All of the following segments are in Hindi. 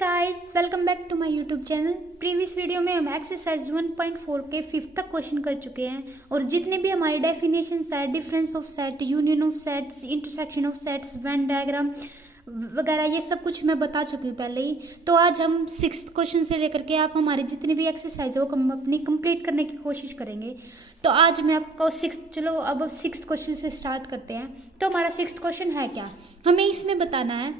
Guys, welcome back to my YouTube channel. Previous video में हम एक्सरसाइज 1.4 के 5th तक क्वेश्चन कर चुके हैं और जितने भी हमारी डेफिनेशंस है, difference of set, union of sets, intersection of sets, Venn diagram वगैरह ये सब कुछ मैं बता चुकी हूँ पहले ही। तो आज हम 6th क्वेश्चन से लेकर के आप हमारी जितनी भी एक्सरसाइज है वो हम अपनी कंप्लीट करने की कोशिश करेंगे। तो आज मैं आपको अब 6th क्वेश्चन से स्टार्ट करते हैं। तो हमारा 6th क्वेश्चन है क्या, हमें इसमें बताना है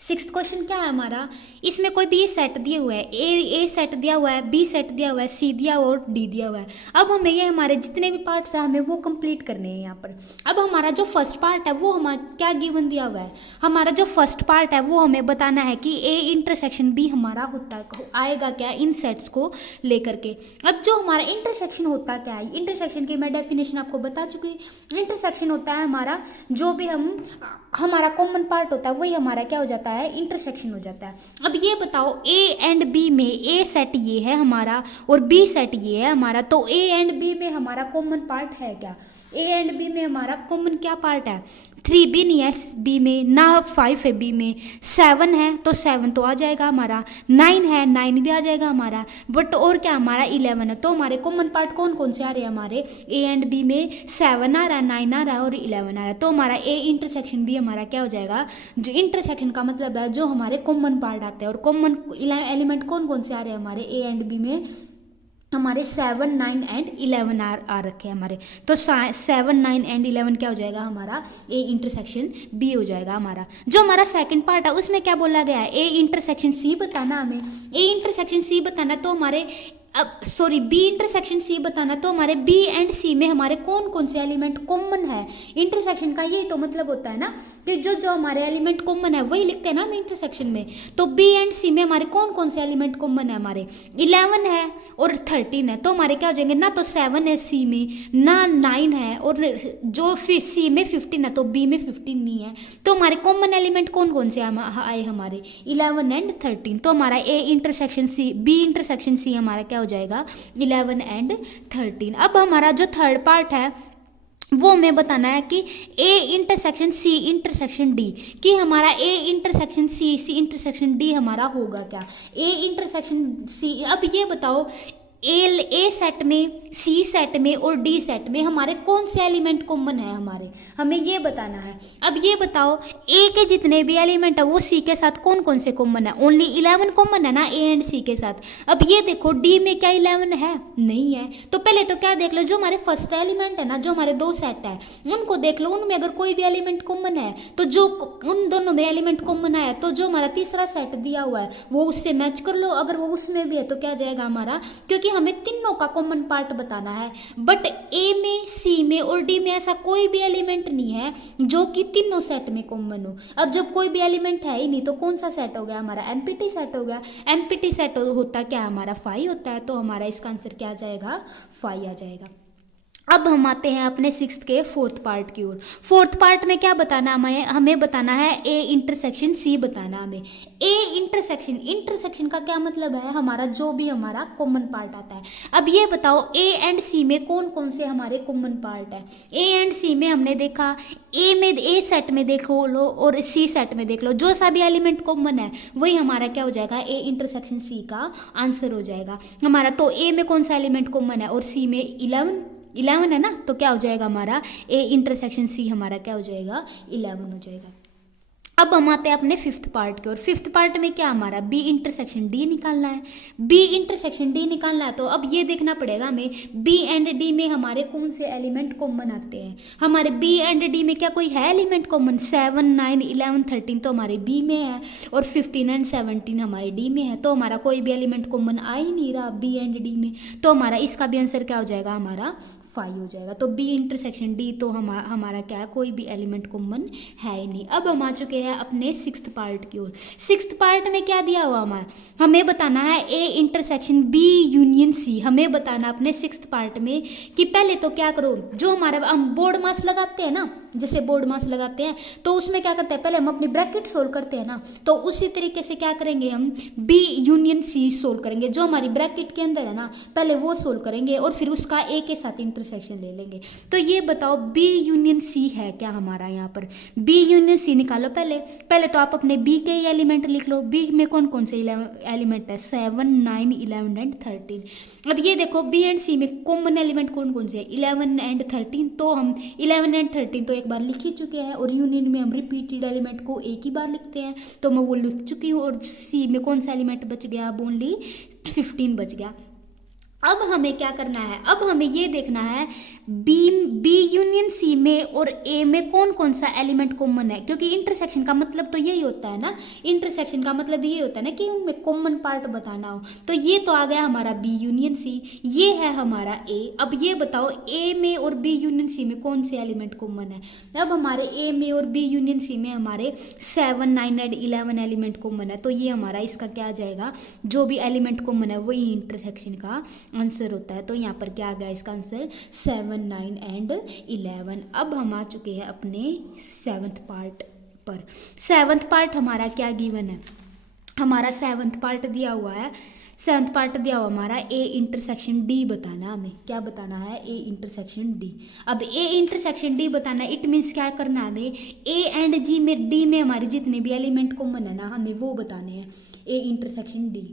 6th क्वेश्चन क्या है हमारा। इसमें कोई भी सेट दिए हुए है, ए सेट दिया हुआ है, बी सेट दिया हुआ है, सी दिया हुआ है और डी दिया हुआ है। अब हमें ये हमारे जितने भी पार्ट्स हैं हमें वो कंप्लीट करने हैं यहाँ पर। अब हमारा जो फर्स्ट पार्ट है वो हमारा क्या गिवन दिया हुआ है, हमारा जो फर्स्ट पार्ट है वो हमें बताना है कि ए इंटरसेक्शन बी हमारा होता है आएगा क्या इन सेट्स को लेकर के। अब जो हमारा इंटरसेक्शन होता क्या है, इंटरसेक्शन की मैं डेफिनेशन आपको बता चुकी हूँ। इंटरसेक्शन होता है हमारा जो भी हमारा कॉमन पार्ट होता है वही हमारा क्या हो जाता है, इंटरसेक्शन हो जाता है। अब ये बताओ ए एंड बी में ए सेट ये है हमारा और बी सेट ये है हमारा, तो ए एंड बी में हमारा कॉमन पार्ट है क्या, ए एंड बी में हमारा कॉमन क्या पार्ट है, 3b नहीं है बी में, ना 5 है बी में, 7 है तो 7 तो आ जाएगा हमारा, 9 है 9 भी आ जाएगा हमारा, बट और क्या हमारा 11 है। तो हमारे कॉमन पार्ट कौन कौन से आ रहे हैं हमारे ए एंड बी में, 7 आ रहा है, 9 आ रहा है और 11 आ रहा है। तो हमारा ए इंटरसेक्शन बी हमारा क्या हो जाएगा, जो इंटरसेक्शन का मतलब है जो हमारे कॉमन पार्ट आते हैं और कॉमन एलिमेंट कौन कौन से आ रहे हैं हमारे ए एंड बी में, हमारे 7, 9 एंड 11 आ रखे हैं हमारे। तो 7, 9 एंड 11 क्या हो जाएगा हमारा, ए इंटरसेक्शन बी हो जाएगा हमारा। जो हमारा सेकंड पार्ट है उसमें क्या बोला गया है, ए इंटरसेक्शन सी बताना हमें, ए इंटरसेक्शन सी बताना। तो हमारे बी इंटरसेक्शन सी बताना, तो हमारे बी एंड सी में हमारे कौन कौन से एलिमेंट कॉमन है। इंटरसेक्शन का ये तो मतलब होता है ना कि जो हमारे एलिमेंट कॉमन है वही लिखते हैं ना हम इंटरसेक्शन में। तो बी एंड सी में हमारे कौन कौन से एलिमेंट कॉमन है, हमारे 11 है और 13 है। तो हमारे क्या हो जाएंगे, ना तो 7 है सी में, ना 9 है और जो सी में 15 है तो बी में 15 नहीं है। तो हमारे कॉमन एलिमेंट कौन कौन से आए हमारे 11 एंड 13। तो हमारा A intersection C, B intersection C हमारा क्या हो जाएगा 11 एंड 13। अब हमारा जो थर्ड पार्ट है वो हमें बताना है कि A intersection C intersection D, कि हमारा A intersection C intersection D हमारा होगा क्या, ए इंटरसेक्शन सी। अब ये बताओ ए सेट में, सी सेट में और डी सेट में हमारे कौन से एलिमेंट कॉमन है हमारे, हमें ये बताना है। अब ये बताओ ए के जितने भी एलिमेंट है वो सी के साथ कौन कौन से कॉमन है, ओनली 11 कॉमन है ना ए एंड सी के साथ। अब ये देखो डी में क्या 11 है, नहीं है। तो पहले तो क्या देख लो, जो हमारे फर्स्ट एलिमेंट है ना, जो हमारे 2 सेट है उनको देख लो, उनमें अगर कोई भी एलिमेंट कॉमन है तो जो उन दोनों में एलिमेंट कॉमन आया तो जो हमारा तीसरा सेट दिया हुआ है वो उससे मैच कर लो, अगर वो उसमें भी है तो क्या जाएगा हमारा, क्योंकि हमें तीनों का कॉमन पार्ट बताना है। बट ए में, सी में और डी में ऐसा कोई भी एलिमेंट नहीं है जो कि तीनों सेट में कॉमन हो। अब जब कोई भी एलिमेंट है ही नहीं तो कौन सा सेट हो गया हमारा, एम्प्टी सेट हो गया। एम्प्टी सेट होता क्या हमारा 5 होता है। तो हमारा इसका आंसर क्या आ जाएगा, 5 आ जाएगा। अब हम आते हैं अपने 6th के 4th पार्ट की ओर। 4th पार्ट में क्या बताना हमें बताना है ए इंटरसेक्शन सी बताना हमें। ए इंटरसेक्शन, इंटरसेक्शन का क्या मतलब है, हमारा जो भी हमारा कॉमन पार्ट आता है। अब ये बताओ ए एंड सी में कौन कौन से हमारे कॉमन पार्ट है। ए एंड सी में हमने देखा, ए सेट में देखो लो और सी सेट में देख लो, जो सा भी एलिमेंट कॉमन है वही हमारा क्या हो जाएगा, ए इंटरसेक्शन सी का आंसर हो जाएगा हमारा। तो ए में कौन सा एलिमेंट कॉमन है और सी में 11 है ना, तो क्या हो जाएगा हमारा ए इंटरसेक्शन सी हमारा क्या हो जाएगा, 11 हो जाएगा। अब हम आते हैं अपने 5th पार्ट के और 5th पार्ट में क्या हमारा बी इंटरसेक्शन डी निकालना है। बी इंटरसेक्शन डी निकालना है तो अब ये देखना पड़ेगा हमें बी एंड डी में हमारे कौन से एलिमेंट कॉमन आते हैं। हमारे बी एंड डी में क्या कोई है एलिमेंट कॉमन, 7, 9, 11, 13 तो हमारे बी में है और 15 एंड 17 हमारे डी में है। तो हमारा कोई भी एलिमेंट कॉमन आ ही नहीं रहा बी एंड डी में, तो हमारा इसका भी आंसर क्या हो जाएगा हमारा 5 हो जाएगा। तो बी इंटरसेक्शन डी तो हमारा क्या है, कोई भी एलिमेंट कॉमन है ही नहीं। अब हम आ चुके हैं अपने 6th पार्ट की ओर। 6th पार्ट में क्या दिया हुआ हमारा, हमें बताना है A intersection B union C. हमें बताना अपने 6th पार्ट में कि पहले तो क्या करो, जो हमारा हम बोर्ड मास लगाते हैं ना, जैसे बोर्ड मास लगाते हैं, तो उसमें क्या करते हैं, पहले हम अपनी ब्रैकेट सोल्व करते हैं ना, तो उसी तरीके से क्या करेंगे, हम बी यूनियन सी सोल्व करेंगे। जो हमारी ब्रैकेट के अंदर है ना, पहले वो सोल्व करेंगे और फिर उसका ए के साथ इंटरसेक्शन ले लेंगे। तो ये बताओ बी यूनियन सी है क्या हमारा, यहाँ पर बी यूनियन सी निकालो। पहले पहले तो आप अपने बी के एलिमेंट लिख लो। बी में कौन कौन से एलिमेंट है, 7 9 11 एंड 13। अब ये देखो बी एंड सी में कॉमन एलिमेंट कौन कौन से है, 11 एंड 13। तो हम 11 एंड 13 तो एक बार लिख ही चुके हैं, और यूनियन में हम रिपीटेड एलिमेंट को एक ही बार लिखते हैं, तो मैं वो लिख चुकी हूँ। और सी में कौन सा एलिमेंट बच गया, अब ओनली 15 बच गया। अब हमें क्या करना है, अब हमें ये देखना है बी यूनियन सी में और ए में कौन कौन सा एलिमेंट कॉमन है, क्योंकि इंटरसेक्शन का मतलब तो यही होता है ना, इंटरसेक्शन का मतलब ये होता है ना कि उनमें कॉमन पार्ट बताना हो। तो ये तो आ गया हमारा बी यूनियन सी, ये है हमारा ए। अब ये बताओ ए में और बी यूनियन सी में कौन से एलिमेंट कॉमन है। अब हमारे ए में और बी यूनियन सी में हमारे 7 9 एंड 11 एलिमेंट कॉमन है, तो ये हमारा इसका क्या आ जाएगा, जो भी एलिमेंट कॉमन है वही इंटरसेक्शन का आंसर होता है। तो यहाँ पर क्या आ गया इसका आंसर, 7 9 एंड 11। अब हम आ चुके हैं अपने 7th पार्ट पर। 7th पार्ट हमारा क्या गिवन है, हमारा 7th पार्ट दिया हुआ है, 7th पार्ट दिया हुआ हमारा ए इंटरसेक्शन डी बताना है। हमें क्या बताना है, ए इंटरसेक्शन डी। अब ए इंटरसेक्शन डी बताना है, इट मीन्स क्या करना है हमें, ए एंड जी में डी में हमारे जितने भी एलिमेंट कॉमन है ना, हमें वो बताने हैं। ए इंटरसेक्शन डी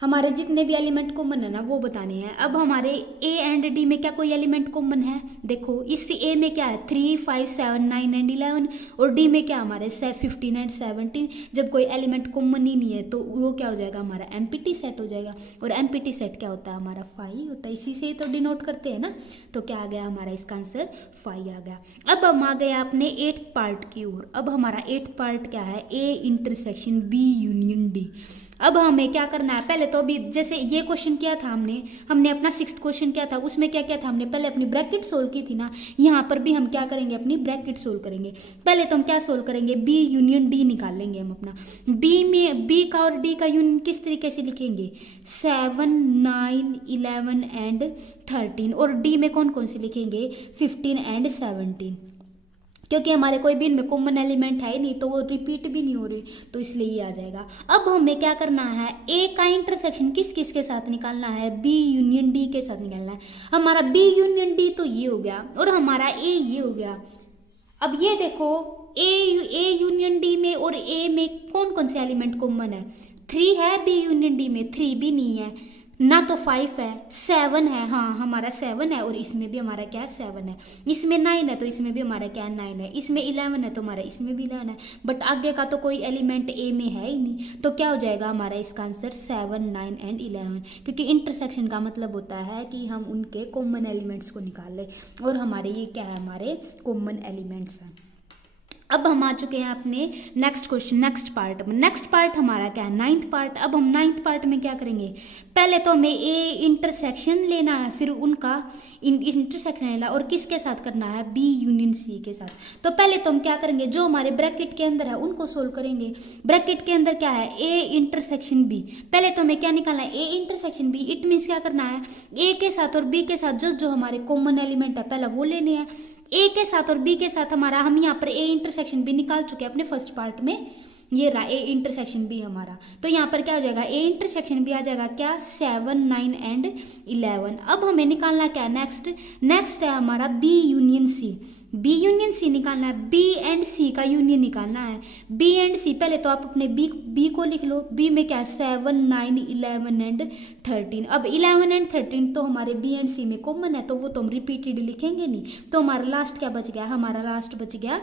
हमारे जितने भी एलिमेंट कॉमन है ना वो बताने हैं। अब हमारे ए एंड डी में क्या कोई एलिमेंट कॉमन है, देखो इस ए में क्या है 3 5 7 9 एंड 11, और डी में क्या हमारे 15 एंड 17। जब कोई एलिमेंट कॉमन ही नहीं है तो वो क्या हो जाएगा, हमारा एम्प्टी सेट हो जाएगा। और एम्प्टी सेट क्या होता है, हमारा 5 होता है, इसी से तो डिनोट करते हैं ना। तो क्या आ गया हमारा इसका आंसर 5 आ गया। अब हम आ गए अपने 8th पार्ट की ओर। अब हमारा 8th पार्ट क्या है, A intersection B union D. अब हमें क्या करना है, पहले तो अभी जैसे ये क्वेश्चन किया था हमने अपना 6th क्वेश्चन किया था, उसमें क्या किया था हमने, पहले अपनी ब्रैकेट सोल्व की थी ना। यहाँ पर भी हम क्या करेंगे, अपनी ब्रैकेट सोल्व करेंगे। पहले तो हम क्या सोल्व करेंगे, बी यूनियन डी निकाल लेंगे हम अपना। बी में बी का और डी का यूनियन किस तरीके से लिखेंगे, 7 9 11 एंड 13, और डी में कौन कौन से लिखेंगे, 15 एंड 17, क्योंकि हमारे कोई भी इनमें कॉमन एलिमेंट है ही नहीं, तो वो रिपीट भी नहीं हो रही, तो इसलिए ये आ जाएगा। अब हमें क्या करना है, ए का इंटरसेक्शन किस किस के साथ निकालना है, बी यूनियन डी के साथ निकालना है। हमारा बी यूनियन डी तो ये हो गया, और हमारा ए ये हो गया। अब ये देखो ए यूनियन डी में और ए में कौन कौन से एलिमेंट कॉमन है, 3 है बी यूनियन डी में, 3 भी नहीं है ना, तो 5 है, 7 है, हाँ हमारा 7 है, और इसमें भी हमारा क्या है 7 है। इसमें 9 है तो इसमें भी हमारा क्या है 9 है। इसमें 11 है तो हमारा इसमें भी 11 है, बट आगे का तो कोई एलिमेंट ए में है ही नहीं, तो क्या हो जाएगा हमारा इसका आंसर 7 9 एंड 11, क्योंकि इंटरसेक्शन का मतलब होता है कि हम उनके कॉमन एलिमेंट्स को निकाल लें, और हमारे ये क्या है, हमारे कॉमन एलिमेंट्स हैं। अब हम आ चुके हैं अपने नेक्स्ट क्वेश्चन, नेक्स्ट पार्ट में। नेक्स्ट पार्ट हमारा क्या है, 9th पार्ट। अब हम 9th पार्ट में क्या करेंगे, पहले तो हमें ए इंटरसेक्शन लेना है, फिर उनका इंटरसेक्शन लेना, और किसके साथ करना है, बी यूनियन सी के साथ। तो पहले तो हम क्या करेंगे, जो हमारे ब्रैकेट के अंदर है उनको सोल्व करेंगे। ब्रैकेट के अंदर क्या है, ए इंटरसेक्शन बी। पहले तो हमें क्या निकालना है, A intersection B. It means क्या करना है, ए के साथ और बी के साथ जो जो हमारे कॉमन एलिमेंट है पहला वो लेने हैं। ए के साथ और बी के साथ हमारा, हम यहाँ पर ए इंटरसेक्शन बी निकाल चुके हैं अपने फर्स्ट पार्ट में, ये रहा ए इंटरसेक्शन बी हमारा। तो यहाँ पर क्या हो जाएगा, ए इंटरसेक्शन बी आ जाएगा क्या, 7 9 एंड 11। अब हमें निकालना क्या है, नेक्स्ट है हमारा B union C. B union C निकालना है, बी एंड सी का यूनियन निकालना है। बी एंड सी, पहले तो आप अपने बी को लिख लो। बी में क्या है, 7 9 11 एंड 13। अब 11 एंड 13 तो हमारे बी एंड सी में कॉमन है, तो वो तो हम रिपीटेड लिखेंगे नहीं। तो हमारा लास्ट क्या बच गया, हमारा लास्ट बच गया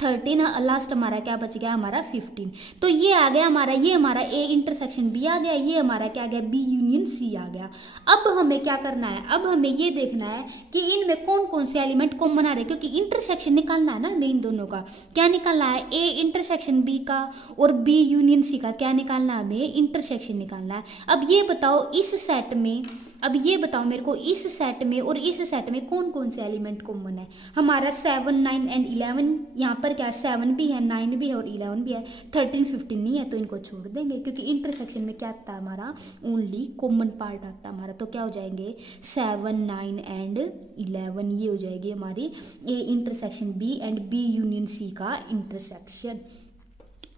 13, लास्ट हमारा क्या बच गया, हमारा 15। तो ये आ गया हमारा, ये हमारा ए इंटरसेक्शन बी आ गया, ये हमारा क्या आ गया, बी यूनियन सी आ गया। अब हमें क्या करना है, अब हमें ये देखना है कि इनमें कौन कौन से एलिमेंट कॉमन आ रहे हैं, क्योंकि इंटरसेक्शन निकालना है ना हमें इन दोनों का। क्या निकालना है, ए इंटरसेक्शन बी का और बी यूनियन सी का क्या निकालना है, हमें इंटरसेक्शन निकालना है। अब ये बताओ इस सेट में अब ये बताओ मेरे को इस सेट में और इस सेट में कौन कौन से एलिमेंट कॉमन है। हमारा 7 9 एंड 11, यहाँ पर क्या है 7 भी है 9 भी है और 11 भी है, 13 15 नहीं है तो इनको छोड़ देंगे क्योंकि इंटरसेक्शन में क्या आता है हमारा ओनली कॉमन पार्ट आता है हमारा। तो क्या हो जाएंगे 7 9 एंड 11, ये हो जाएगी हमारी A intersection B and B union C का इंटरसेक्शन।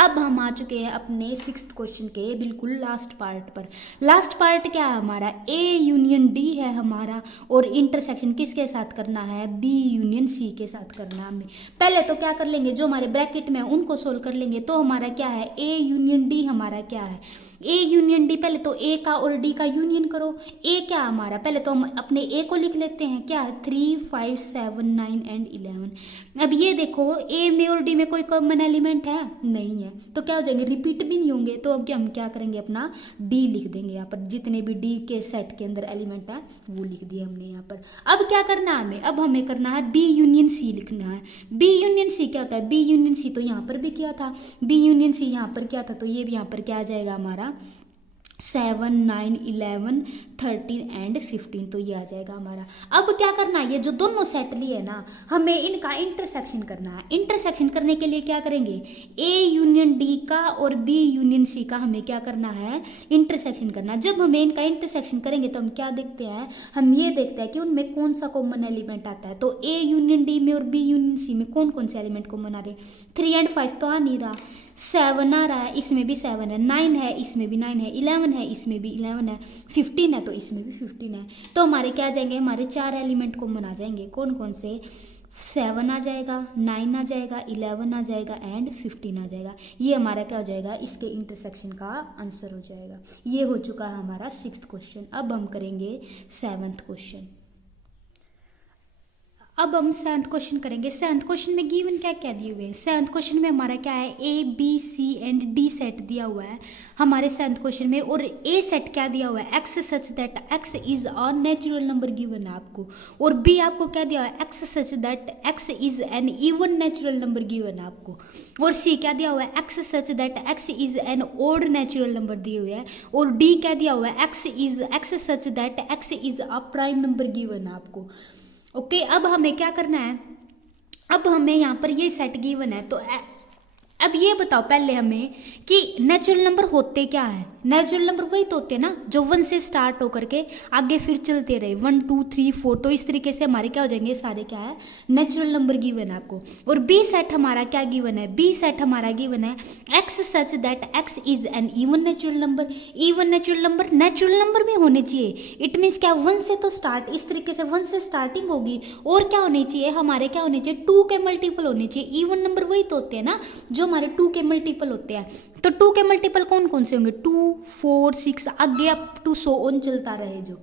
अब हम आ चुके हैं अपने 6th क्वेश्चन के बिल्कुल लास्ट पार्ट पर। लास्ट पार्ट क्या है हमारा, ए यूनियन डी है हमारा और इंटरसेक्शन किसके साथ करना है, बी यूनियन सी के साथ करना है हमें। पहले तो क्या कर लेंगे, जो हमारे ब्रैकेट में है उनको सोल्व कर लेंगे। तो हमारा क्या है ए यूनियन डी, हमारा क्या है ए यूनियन डी। पहले तो ए का और डी का यूनियन करो। ए क्या हमारा, पहले तो हम अपने ए को लिख लेते हैं, क्या है 3 5 7 9 एंड 11। अब ये देखो ए में और डी में कोई कॉमन एलिमेंट है नहीं है, तो क्या हो जाएंगे रिपीट भी नहीं होंगे। तो अब हम क्या करेंगे अपना डी लिख देंगे यहाँ पर, जितने भी डी के सेट के अंदर एलिमेंट है वो लिख दिए हमने यहाँ पर। अब क्या करना है हमें, अब हमें करना है बी यूनियन सी लिखना है। बी यूनियन सी क्या होता है, बी यूनियन सी तो यहाँ पर भी किया था, बी यूनियन सी यहाँ पर क्या था, तो ये भी यहाँ पर क्या आ जाएगा हमारा 7 9 11 13 एंड 15, तो ये आ जाएगा हमारा। अब क्या करना है, ये जो दोनों सेट लिए ना हमें इनका इंटरसेक्शन करना है। इंटरसेक्शन करने के लिए क्या करेंगे, ए यूनियन डी का और बी यूनियन सी का हमें क्या करना है इंटरसेक्शन करना है। जब हमें इनका इंटरसेक्शन करेंगे तो हम क्या देखते हैं, हम ये देखते हैं कि उनमें कौन सा कॉमन एलिमेंट आता है। तो ए यूनियन डी में और बी यूनियन सी में कौन कौन से एलिमेंट कॉमन आ रहे हैं, 3 एंड 5 तो आ नहीं रहा, 7 आ रहा है, इसमें भी 7 है, 9 है इसमें भी 9 है, 11 है इसमें भी 11 है, 15 है तो इसमें भी 15 है। तो हमारे क्या आ जाएंगे, हमारे 4 एलिमेंट कॉमन आ जाएंगे। कौन कौन से, 7 आ जाएगा, 9 आ जाएगा, 11 आ जाएगा एंड 15 आ जाएगा। ये हमारा क्या हो जाएगा, इसके इंटरसेक्शन का आंसर हो जाएगा। ये हो चुका है हमारा 6th क्वेश्चन। अब हम करेंगे 7th क्वेश्चन। अब हम 7th क्वेश्चन करेंगे। 7th क्वेश्चन में गिवन क्या क्या दिए हुए हैं, 7th क्वेश्चन में हमारा क्या है A B C and D set दिया हुआ है हमारे 7th क्वेश्चन में। और ए सेट क्या दिया हुआ है, x such that x is a natural number given है आपको। और बी आपको क्या दिया हुआ है, x such that x is an even natural number given है आपको। और सी क्या दिया हुआ है, x such that x is an odd natural number दिए हुए हैं। और डी क्या दिया हुआ है, x such that x is a prime number given है आपको। ओके अब हमें क्या करना है, अब हमें यहाँ पर ये सेट गिवन है। तो अब ये बताओ पहले हमें कि नेचुरल नंबर होते क्या है। नेचुरल नंबर वही तो होते हैं ना जो 1 से स्टार्ट होकर के आगे फिर चलते रहे, 1 2 3 4। तो इस तरीके से हमारे क्या हो जाएंगे, सारे क्या है नेचुरल नंबर गिवन है आपको। और बी सेट हमारा क्या गिवन है, बी सेट हमारा गिवन है x such that x is an even natural number. Even natural number भी होने चाहिए। इट मीन्स क्या 1 से तो स्टार्ट, इस तरीके से 1 से स्टार्टिंग होगी। और क्या होनी चाहिए, हमारे क्या होने चाहिए 2 के मल्टीपल होने चाहिए। इवन नंबर वही तो होते हैं ना जो हमारे 2 के मल्टीपल होते हैं। तो 2 के मल्टीपल कौन कौन से होंगे, 2 4 6 आगे अप टू सो ऑन चलता रहे जो।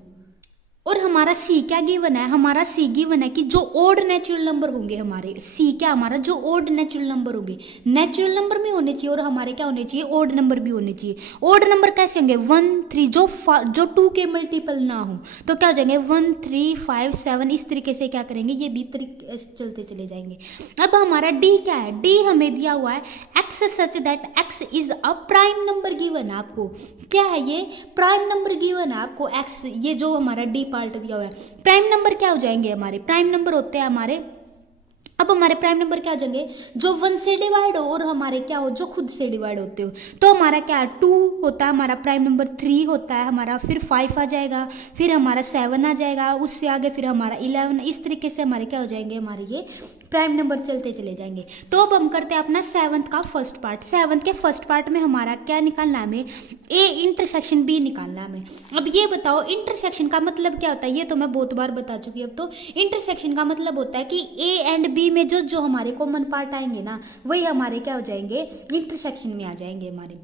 और हमारा सी क्या गिवन है, हमारा सी गिवन है कि जो ओड नेचुरल नंबर होंगे हमारे, सी क्या हमारा जो ओड नेचुरल नंबर होंगे, नेचुरल नंबर भी होने चाहिए और हमारे क्या होने चाहिए ओड नंबर भी होने चाहिए। ओड नंबर कैसे होंगे, 1 3 जो 2 के मल्टीपल ना हो। तो क्या हो जाएंगे 1 3 5 7, इस तरीके से क्या करेंगे ये भी तरीके चलते चले जाएंगे। अब हमारा डी क्या है, डी हमें दिया हुआ है x such that x is a prime number given है आपको। क्या है ये प्राइम नंबर गिवन है आपको एक्स, ये जो हमारा डी पार्ट दिया हुआ है। प्राइम नंबर क्या हो जाएंगे हमारे, प्राइम नंबर होते हैं हमारे, अब हमारे प्राइम नंबर क्या हो जाएंगे जो 1 से डिवाइड हो और हमारे क्या हो जो खुद से डिवाइड होते हो। तो हमारा क्या 2 होता है हमारा प्राइम नंबर, 3 होता है हमारा, फिर 5 आ जाएगा, फिर हमारा 7 आ जाएगा, उससे आगे फिर हमारा 11। इस तरीके से हमारे क्या हो जाएंगे, हमारे ये प्राइम नंबर चलते चले जाएंगे। तो अब हम करते हैं अपना 7th का फर्स्ट पार्ट। 7th के फर्स्ट पार्ट में हमारा क्या निकालना है, हमें ए इंटरसेक्शन बी निकालना है हमें। अब ये बताओ इंटरसेक्शन का मतलब क्या होता है, ये तो मैं बहुत बार बता चुकी हूँ। अब तो इंटरसेक्शन का मतलब होता है कि ए एंड बी में जो जो हमारे कॉमन पार्ट आएंगे ना वही हमारे क्या हो जाएंगे इंटरसेक्शन में आ जाएंगे हमारे।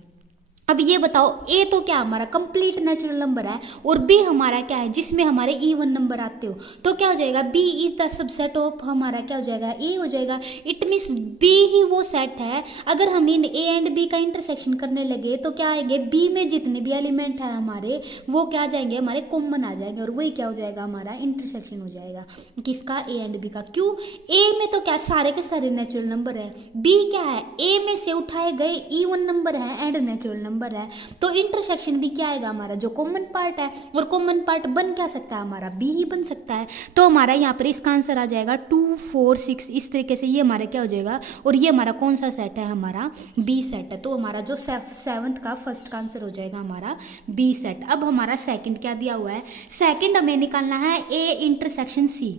अब ये बताओ ए तो क्या हमारा कंप्लीट नेचुरल नंबर है और बी हमारा क्या है जिसमें हमारे इवन नंबर आते हो। तो क्या हो जाएगा B is the subset of, हमारा क्या हो जाएगा ए हो जाएगा। इट मीन्स बी ही वो सेट है, अगर हम इन ए एंड बी का इंटरसेक्शन करने लगे तो क्या आएंगे बी में जितने भी एलिमेंट है हमारे वो क्या जाएंगे हमारे कॉमन आ जाएंगे और वही क्या हो जाएगा हमारा इंटरसेक्शन हो जाएगा किसका, ए एंड बी का। क्यों, ए में तो क्या सारे के सारे नेचुरल नंबर है, बी क्या है ए में से उठाए गए इवन नंबर है एंड नेचुरल नंबर नंबर है। तो इंटरसेक्शन बी क्या आएगा हमारा, जो कॉमन पार्ट है, और कॉमन पार्ट बन क्या सकता है हमारा, बी ही बन सकता है। तो हमारा यहाँ पर इसका आंसर आ जाएगा 2 4 6। इस तरीके से ये हमारा क्या हो जाएगा, और ये हमारा कौन सा सेट है, हमारा बी सेट है। तो हमारा जो 7th का फर्स्ट का आंसर हो जाएगा हमारा बी सेट। अब हमारा सेकंड क्या दिया हुआ है, सेकंड हमें निकालना है ए इंटरसेक्शन सी।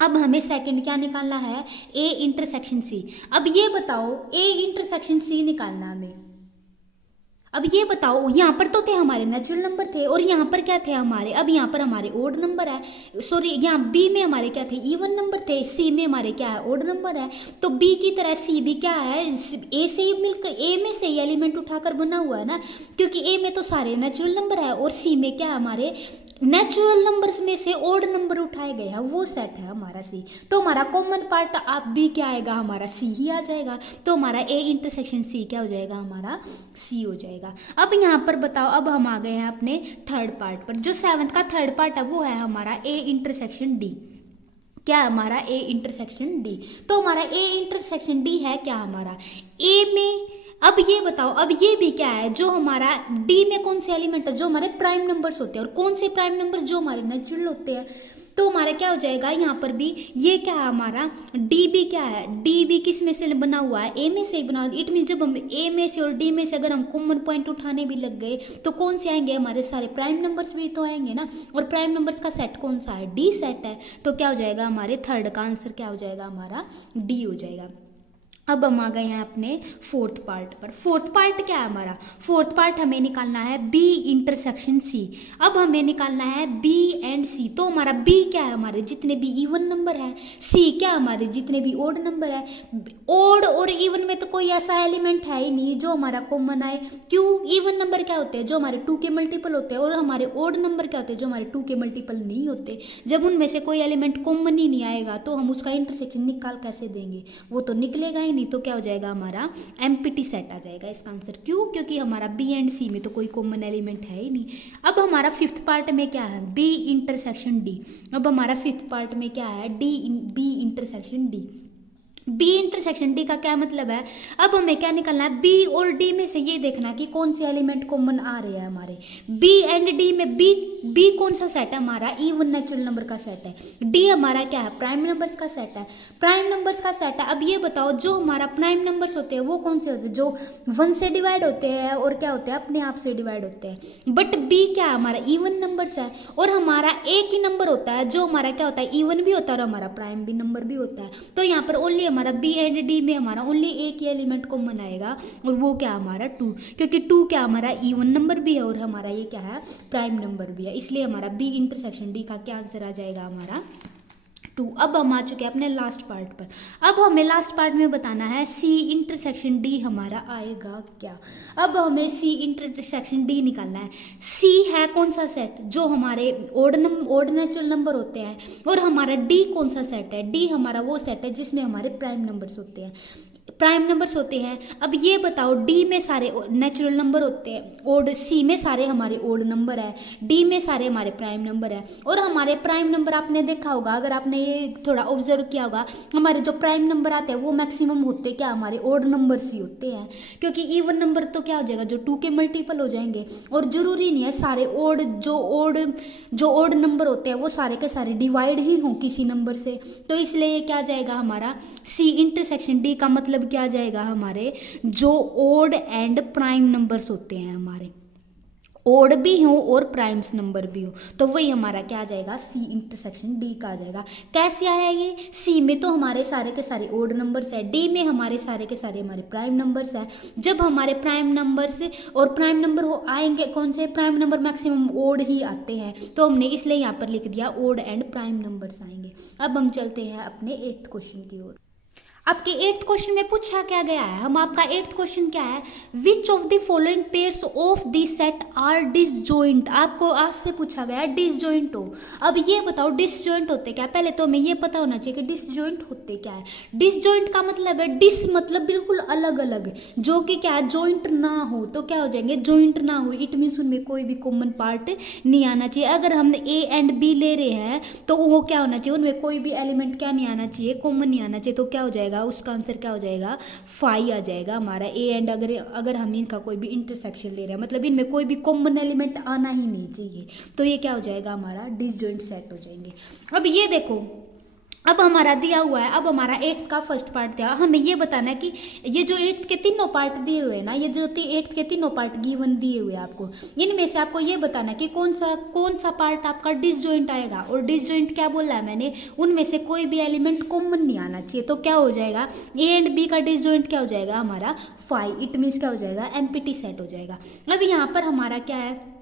अब हमें सेकंड क्या निकालना है, ए इंटरसेक्शन सी। अब ये बताओ ए इंटरसेक्शन सी निकालना हमें। अब ये बताओ, यहाँ पर तो थे हमारे नेचुरल नंबर थे, और यहाँ पर क्या थे हमारे, अब यहाँ पर हमारे ओड नंबर है, सॉरी यहाँ बी में हमारे क्या थे, इवन नंबर थे, सी में हमारे क्या है, ओड नंबर है। तो बी की तरह सी भी क्या है, ए से ही मिलकर, ए में से ही एलिमेंट उठाकर बना हुआ है ना, क्योंकि ए में तो सारे नेचुरल नंबर है, और सी में क्या है, हमारे नेचुरल नंबर्स में से ओड नंबर उठाए गए हैं, वो सेट है हमारा सी। तो हमारा कॉमन पार्ट आप बी क्या आएगा, हमारा सी ही आ जाएगा। तो हमारा ए इंटरसेक्शन सी क्या हो जाएगा, हमारा सी हो जाएगा। अब यहाँ पर बताओ, अब हम आ गए हैं अपने थर्ड पार्ट पर। जो 7th का थर्ड पार्ट है वो है हमारा ए इंटरसेक्शन डी। क्या है हमारा, ए इंटरसेक्शन डी। तो हमारा ए इंटरसेक्शन डी है क्या हमारा, ए में। अब ये बताओ, अब ये भी क्या है, जो हमारा डी में कौन से एलिमेंट है, जो हमारे प्राइम नंबर्स होते हैं, और कौन से प्राइम नंबर्स, जो हमारे नेचुरल होते हैं। तो हमारा क्या हो जाएगा यहाँ पर भी, ये क्या है हमारा डी बी, क्या है डी बी किस में से बना हुआ है, ए में से ही बना हुआ है। इट मीन जब हम ए में से और डी में से अगर हम कॉमन पॉइंट उठाने भी लग गए तो कौन से आएंगे, हमारे सारे प्राइम नंबर्स भी तो आएंगे ना, और प्राइम नंबर्स का सेट कौन सा है, डी सेट है। तो क्या हो जाएगा, हमारे थर्ड का आंसर क्या हो जाएगा, हमारा डी हो जाएगा। अब हम आ गए हैं अपने फोर्थ पार्ट पर। फोर्थ पार्ट क्या है हमारा, फोर्थ पार्ट हमें निकालना है बी इंटरसेक्शन सी। अब हमें निकालना है बी एंड सी। तो हमारा बी क्या है, हमारे जितने भी इवन नंबर है, सी क्या हमारे जितने भी ओड नंबर है। ओड और इवन में तो कोई ऐसा एलिमेंट है ही नहीं जो हमारा कॉमन आए। क्यों, इवन नंबर क्या होते हैं, जो हमारे 2 के मल्टीपल होते हैं, और हमारे ओड नंबर क्या होते हैं, जो हमारे 2 के मल्टीपल नहीं होते। जब उनमें से कोई एलिमेंट कॉमन ही नहीं आएगा तो हम उसका इंटरसेक्शन निकाल कैसे देंगे, वो तो निकलेगा ही नहीं। तो क्या हो जाएगा, हमारा एम्प्टी सेट आ जाएगा इसका आंसर। क्यों, क्योंकि हमारा बी एंड सी में तो कोई कॉमन एलिमेंट है ही नहीं। अब हमारा फिफ्थ पार्ट में क्या है, बी इंटरसेक्शन डी। अब हमारा फिफ्थ पार्ट में क्या है, B intersection D. B intersection D का क्या मतलब है, अब हमें क्या निकालना है, बी और डी में से ये देखना कि कौन से एलिमेंट कॉमन आ रहे हैं हमारे। बी एंड डी में बी कौन सा सेट है, हमारा इवन नेचुरल नंबर का सेट है। डी हमारा क्या है, प्राइम नंबर्स का सेट है, प्राइम नंबर्स का सेट है। अब ये बताओ, जो हमारा प्राइम नंबर्स होते हैं वो कौन से होते हैं, जो 1 से डिवाइड होते हैं और क्या होते हैं, अपने आप से डिवाइड होते हैं। बट बी क्या है, हमारा इवन नंबर्स है, और हमारा एक ही नंबर होता है जो हमारा क्या होता है, इवन भी होता है और हमारा प्राइम भी नंबर भी होता है। तो यहाँ पर ओनली हमारा बी एंड डी में हमारा ओनली एक ही एलिमेंट कॉमन आएगा, और वो क्या हमारा 2, क्योंकि 2 क्या हमारा इवन नंबर भी है और हमारा ये क्या है, प्राइम नंबर भी है। इसलिए हमारा बी इंटरसेक्शन डी का क्या आंसर आ जाएगा, हमारा 2। अब हम आ चुके हैं अपने लास्ट पार्ट पर। अब हमें लास्ट पार्ट में बताना है सी इंटरसेक्शन डी हमारा आएगा क्या। अब हमें सी इंटरसेक्शन डी निकालना है। सी है कौन सा सेट, जो हमारे ओड नेचुरल नंबर होते हैं, और हमारा डी कौन सा सेट है, डी हमारा वो सेट है जिसमें हमारे प्राइम नंबर्स होते हैं, प्राइम नंबर्स होते हैं। अब ये बताओ, डी में सारे नेचुरल नंबर होते हैं, ओड सी में सारे हमारे ओड नंबर है, डी में सारे हमारे प्राइम नंबर है। और हमारे प्राइम नंबर आपने देखा होगा, अगर आपने ये थोड़ा ऑब्जर्व किया होगा, हमारे जो प्राइम नंबर आते हैं वो मैक्सिमम होते क्या, हमारे ओड नंबर्स ही होते हैं। क्योंकि इवन नंबर तो क्या हो जाएगा, जो 2 के मल्टीपल हो जाएंगे, और जरूरी नहीं है सारे जो ओड नंबर होते हैं वो सारे के सारे डिवाइड ही हों किसी नंबर से। तो इसलिए ये क्या जाएगा, हमारा सी इंटरसेक्शन डी का मतलब क्या आ जाएगा, हमारे जो ओड एंड प्राइम नंबर्स होते हैं, हमारे ओड भी हो और प्राइम्स नंबर भी हो, तो वही हमारा क्या आ जाएगा, सी इंटरसेक्शन डी का आ जाएगा। कैसे आया ये, सी में तो हमारे सारे के सारे ओड नंबर्स है, डी में हमारे सारे के सारे हमारे प्राइम नंबर्स है। जब हमारे प्राइम नंबर्स और प्राइम नंबर हो आएंगे कौन से, प्राइम नंबर मैक्सिमम ओड ही आते हैं, तो हमने इसलिए यहाँ पर लिख दिया ओड एंड प्राइम नंबर्स आएंगे। अब हम चलते हैं अपने 8th क्वेश्चन की ओर। आपके 8th क्वेश्चन में पूछा क्या गया है, हम आपका 8th क्वेश्चन क्या है, which of the following pairs of this set are disjoint. आपसे पूछा गया है डिसजॉइंट हो। अब ये बताओ डिसजॉइंट होते क्या, पहले तो हमें ये पता होना चाहिए कि डिसजॉइंट होते क्या है। डिसजॉइंट का मतलब है, डिस मतलब बिल्कुल अलग अलग, जो कि क्या है, जॉइंट ना हो। तो क्या हो जाएंगे, जॉइंट ना हो, इट मीन्स उनमें कोई भी कॉमन पार्ट नहीं आना चाहिए। अगर हम ए एंड बी ले रहे हैं तो वो क्या होना चाहिए, उनमें कोई भी एलिमेंट क्या नहीं आना चाहिए, कॉमन नहीं आना चाहिए। तो क्या हो जाएगा जाएगा, उसका आंसर क्या हो जाएगा, 5 आ जाएगा हमारा ए एंड। अगर हम इनका कोई भी इंटरसेक्शन ले रहे हैं, मतलब इनमें कोई भी कॉमन एलिमेंट आना ही नहीं चाहिए, तो ये क्या हो जाएगा हमारा डिसजॉइंट सेट हो जाएंगे। अब ये देखो, अब हमारा दिया हुआ है, अब हमारा 8th का फर्स्ट पार्ट दिया, हमें ये बताना है कि ये जो 8th के तीनों पार्ट दिए हुए हैं ना, ये जो 8th के तीनों पार्ट गिवन दिए हुए हैं आपको, इनमें से आपको ये बताना है कि कौन सा पार्ट आपका डिसजॉइंट आएगा। और डिसजॉइंट क्या बोला है मैंने, उनमें से कोई भी एलिमेंट कॉमन नहीं आना चाहिए। तो क्या हो जाएगा, ए एंड बी का डिसजॉइंट क्या हो जाएगा हमारा 5। इट मीन्स क्या हो जाएगा, एम्प्टी सेट हो जाएगा। अब यहाँ पर हमारा क्या है,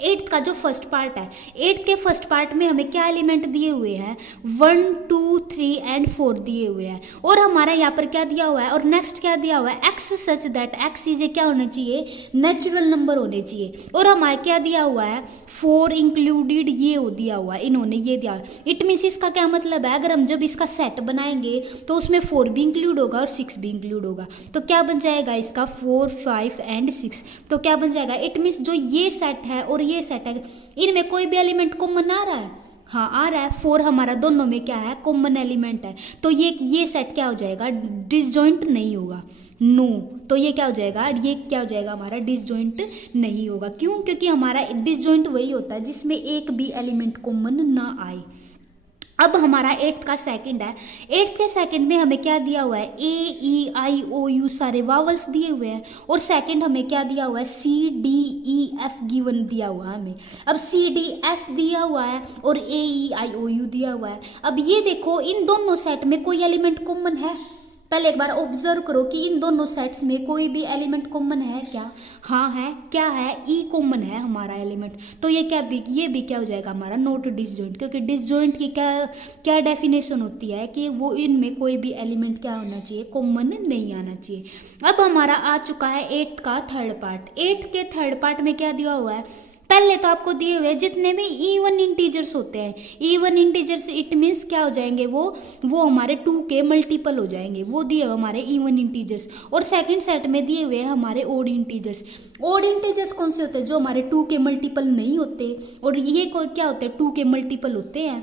8th का जो फर्स्ट पार्ट है, 8th के फर्स्ट पार्ट में हमें क्या एलिमेंट दिए हुए हैं, 1 2 3 एंड 4 दिए हुए हैं। और हमारा यहाँ पर क्या दिया हुआ है, और नेक्स्ट क्या दिया हुआ है, x such that x is क्या होना चाहिए, नेचुरल नंबर होने चाहिए। और हमारा क्या दिया हुआ है, 4 इंक्लूडेड ये दिया हुआ है, इन्होंने ये दिया। इट मीन्स इसका क्या मतलब है, अगर हम जब इसका सेट बनाएंगे तो उसमें 4 भी इंक्लूड होगा और 6 भी इंक्लूड होगा। तो क्या बन जाएगा इसका 4 5 एंड 6। तो क्या बन जाएगा, इट मीन्स जो ये सेट है और ये सेट है, इनमें कोई भी एलिमेंट कॉमन आ रहा है, हाँ आ रहा है। 4 हमारा दोनों में क्या है, कॉमन एलिमेंट है। तो ये सेट क्या हो जाएगा, डिसजॉइंट नहीं होगा, नो। तो ये क्या हो जाएगा, ये क्या हो जाएगा हमारा डिसजॉइंट नहीं होगा। क्यों, क्योंकि हमारा डिसजॉइंट वही होता है जिसमें एक भी एलिमेंट कॉमन ना आए। अब हमारा 8th का सेकंड है, 8th के सेकंड में हमें क्या दिया हुआ है, ए ई आई ओ यू सारे वावल्स दिए हुए हैं। और सेकंड हमें क्या दिया हुआ है, C D E F given दिया हुआ है हमें। अब सी डी एफ दिया हुआ है और ए ई आई ओ यू दिया हुआ है। अब ये देखो, इन दोनों सेट में कोई एलिमेंट कॉमन है, पहले एक बार ऑब्जर्व करो कि इन दोनों सेट्स में कोई भी एलिमेंट कॉमन है क्या, हाँ है। क्या है, ई कॉमन है हमारा एलिमेंट। तो ये क्या हो जाएगा हमारा नॉट डिसजॉइंट, क्योंकि डिसजॉइंट की क्या डेफिनेशन होती है कि वो इनमें कोई भी एलिमेंट क्या होना चाहिए, कॉमन नहीं आना चाहिए। अब हमारा आ चुका है 8th का थर्ड पार्ट। 8th के थर्ड पार्ट में क्या दिया हुआ है, पहले तो आपको दिए हुए जितने भी इवन इंटीजर्स होते हैं, इवन इंटीजर्स इट मीन्स क्या हो जाएंगे, वो हमारे 2 के मल्टीपल हो जाएंगे, वो दिए हुए हमारे इवन इंटीजर्स। और सेकंड सेट में दिए हुए हमारे ओड इंटीजर्स। ओड इंटीजर्स कौन से होते हैं, जो हमारे 2 के मल्टीपल नहीं होते। और ये क्या होते हैं, 2 के मल्टीपल होते हैं।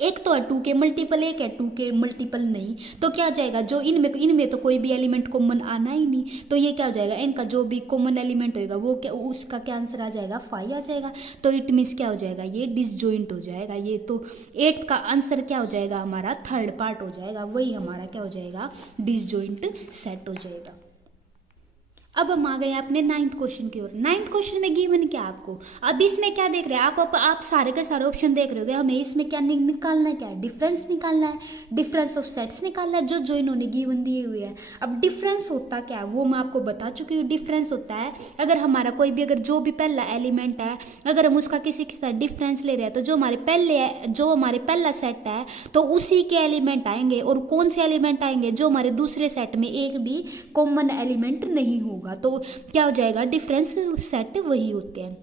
एक तो है 2 के मल्टीपल, एक है 2 के मल्टीपल नहीं। तो क्या हो जाएगा, जो इनमें तो कोई भी एलिमेंट कॉमन आना ही नहीं। तो ये क्या हो जाएगा, इनका जो भी कॉमन एलिमेंट होगा वो क्या, उसका क्या आंसर आ जाएगा, 5 आ जाएगा। तो इट मीन्स क्या हो जाएगा, ये डिसजॉइंट हो जाएगा। ये तो 8th का आंसर क्या हो जाएगा हमारा, थर्ड पार्ट हो जाएगा, वही हमारा क्या हो जाएगा, डिसजॉइंट सेट हो जाएगा। अब हम आ गए अपने 9th क्वेश्चन की ओर। 9th क्वेश्चन में गिवन क्या आपको, अब इसमें क्या देख रहे हैं आप सारे के सारे ऑप्शन देख रहे हो। हमें इसमें क्या निकालना है, क्या डिफरेंस निकालना है, डिफरेंस ऑफ सेट्स निकालना है जो इन्होंने गिवन दिए हुए हैं। अब डिफरेंस होता क्या है वो मैं आपको बता चुकी हूँ। डिफरेंस होता है अगर हमारा कोई भी, अगर जो भी पहला एलिमेंट है, अगर हम उसका किसी के साथ डिफरेंस ले रहे हैं, तो जो हमारे पहला सेट है तो उसी के एलिमेंट आएंगे। और कौन से एलिमेंट आएंगे, जो हमारे दूसरे सेट में एक भी कॉमन एलिमेंट नहीं होगा। तो क्या हो जाएगा, डिफरेंस सेट वही होते हैं।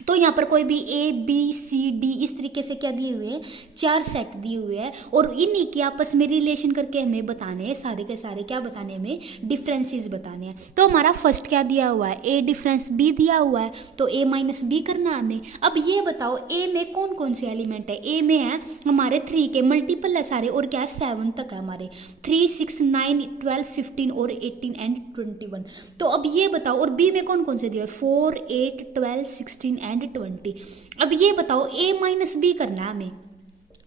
तो यहाँ पर कोई भी ए बी सी डी इस तरीके से क्या दिए हुए हैं, 4 सेट दिए हुए हैं। और इन्हीं के आपस में रिलेशन करके हमें बताने हैं, सारे के सारे क्या बताने हैं, हमें डिफरेंसेस बताने हैं। तो हमारा फर्स्ट क्या दिया हुआ है, ए डिफरेंस बी दिया हुआ है, तो ए माइनस बी करना है हमें। अब ये बताओ ए में कौन कौन से एलिमेंट है, ए में है हमारे 3 के मल्टीपल है सारे, और क्या है 7 तक है हमारे, 3 6 9 12 15 और 18 एंड 21। तो अब ये बताओ, और बी में कौन कौन से दिए, 4 8 12 16 एंड 20। अब ये बताओ ए माइनस बी करना है हमें,